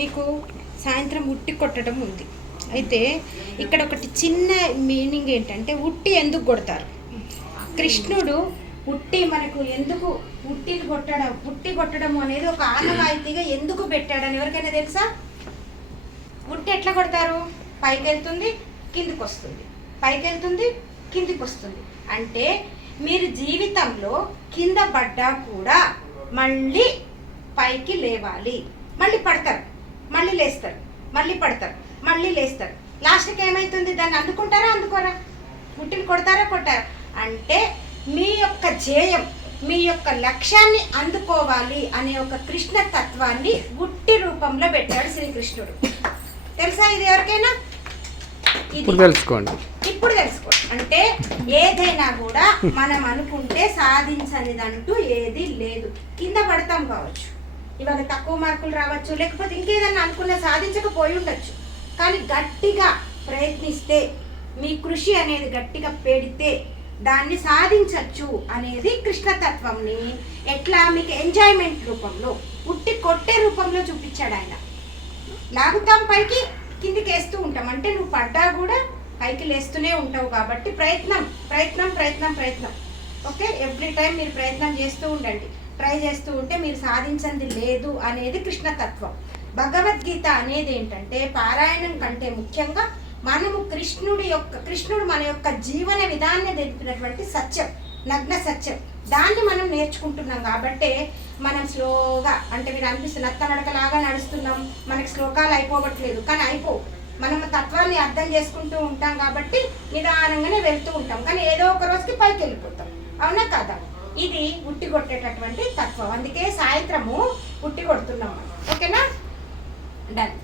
మీకు సాయంత్రం ఉట్టి కొట్టడం ఉంది. అయితే ఇక్కడ ఒకటి చిన్న మీనింగ్ ఏంటంటే ఉట్టి ఎందుకు కొడతారు? కృష్ణుడు ఉట్టి మనకు ఎందుకు ఉట్టిని కొట్టడం ఉట్టి కొట్టడం అనేది ఒక ఆనవాయితీగా ఎందుకు పెట్టాడని ఎవరికైనా తెలుసా? ఉట్టి ఎట్లా కొడతారు? పైకి వెళ్తుంది కిందికి వస్తుంది. పైకి వెళ్తుంది కిందికి వస్తుంది. అంటే మీరు జీవితంలో కింద పడ్డా కూడా మళ్ళీ పైకి లేవాలి. మళ్ళీ పడతారు. మళ్ళీ లేస్తారు మళ్ళీ పడతారు మళ్ళీ లేస్తారు. లాస్ట్కి ఏమవుతుంది దాన్ని అందుకుంటారా అందుకోరా? పుట్టిని కొడతారా కొట్టారా? అంటే మీ యొక్క ధ్యేయం మీ యొక్క లక్ష్యాన్ని అందుకోవాలి అనే ఒక కృష్ణ తత్వాన్ని గుట్టి రూపంలో పెట్టాడు శ్రీకృష్ణుడు. తెలుసా ఇది ఎవరికైనా? ఇది. ఇప్పుడు తెలుసుకోండి. ఇప్పుడు తెలుసుకో అంటే ఏదైనా కూడా మనం అనుకుంటే సాధించనిదంటూ ఏది లేదు. కింద పడతాం కావచ్చు. ఇవాళ తక్కువ మార్కులు రావచ్చు లేకపోతే ఇంకేదన్నా అనుకున్న సాధించకపోయి ఉండొచ్చు. కానీ గట్టిగా ప్రయత్నిస్తే మీ కృషి అనేది గట్టిగా పెడితే దాన్ని సాధించవచ్చు అనేది కృష్ణతత్వంని ఎట్లా మీకు ఎంజాయ్మెంట్ రూపంలో ఉట్టి కొట్టే రూపంలో చూపించాడు ఆయన. లాగుతాం పైకి కిందికి వేస్తూ ఉంటాం. అంటే నువ్వు పడ్డా కూడా పైకి లేస్తూనే ఉంటావు కాబట్టి ప్రయత్నం ప్రయత్నం ప్రయత్నం ప్రయత్నం. ఓకే? ఎవ్రీ టైం మీరు ప్రయత్నం చేస్తూ ఉండండి. ట్రై చేస్తూ ఉంటే మీరు సాధించింది లేదు అనేది కృష్ణతత్వం. భగవద్గీత అనేది ఏంటంటే పారాయణం కంటే ముఖ్యంగా మనము కృష్ణుడి యొక్క కృష్ణుడు మన యొక్క జీవన విధాన్ని తెలిపినటువంటి సత్యం నగ్న సత్యం. దాన్ని మనం నేర్చుకుంటున్నాం కాబట్టి మనం స్లోగా అంటే మీరు అనిపిస్తుంది నత్త నడకలాగా నడుస్తున్నాం మనకి శ్లోకాలు అయిపోవట్లేదు కానీ అయిపో. మనం తత్వాన్ని అర్థం చేసుకుంటూ ఉంటాం కాబట్టి నిదానంగానే వెళ్తూ ఉంటాం కానీ ఏదో ఒక రోజుకి పైకి వెళ్ళిపోతాం అవునా కదా? ఇది ఉట్టి కొట్టేటటువంటి తత్వం. అందుకే సాయంత్రము ఉట్టి కొడుతున్నాం ఓకేనా? డన్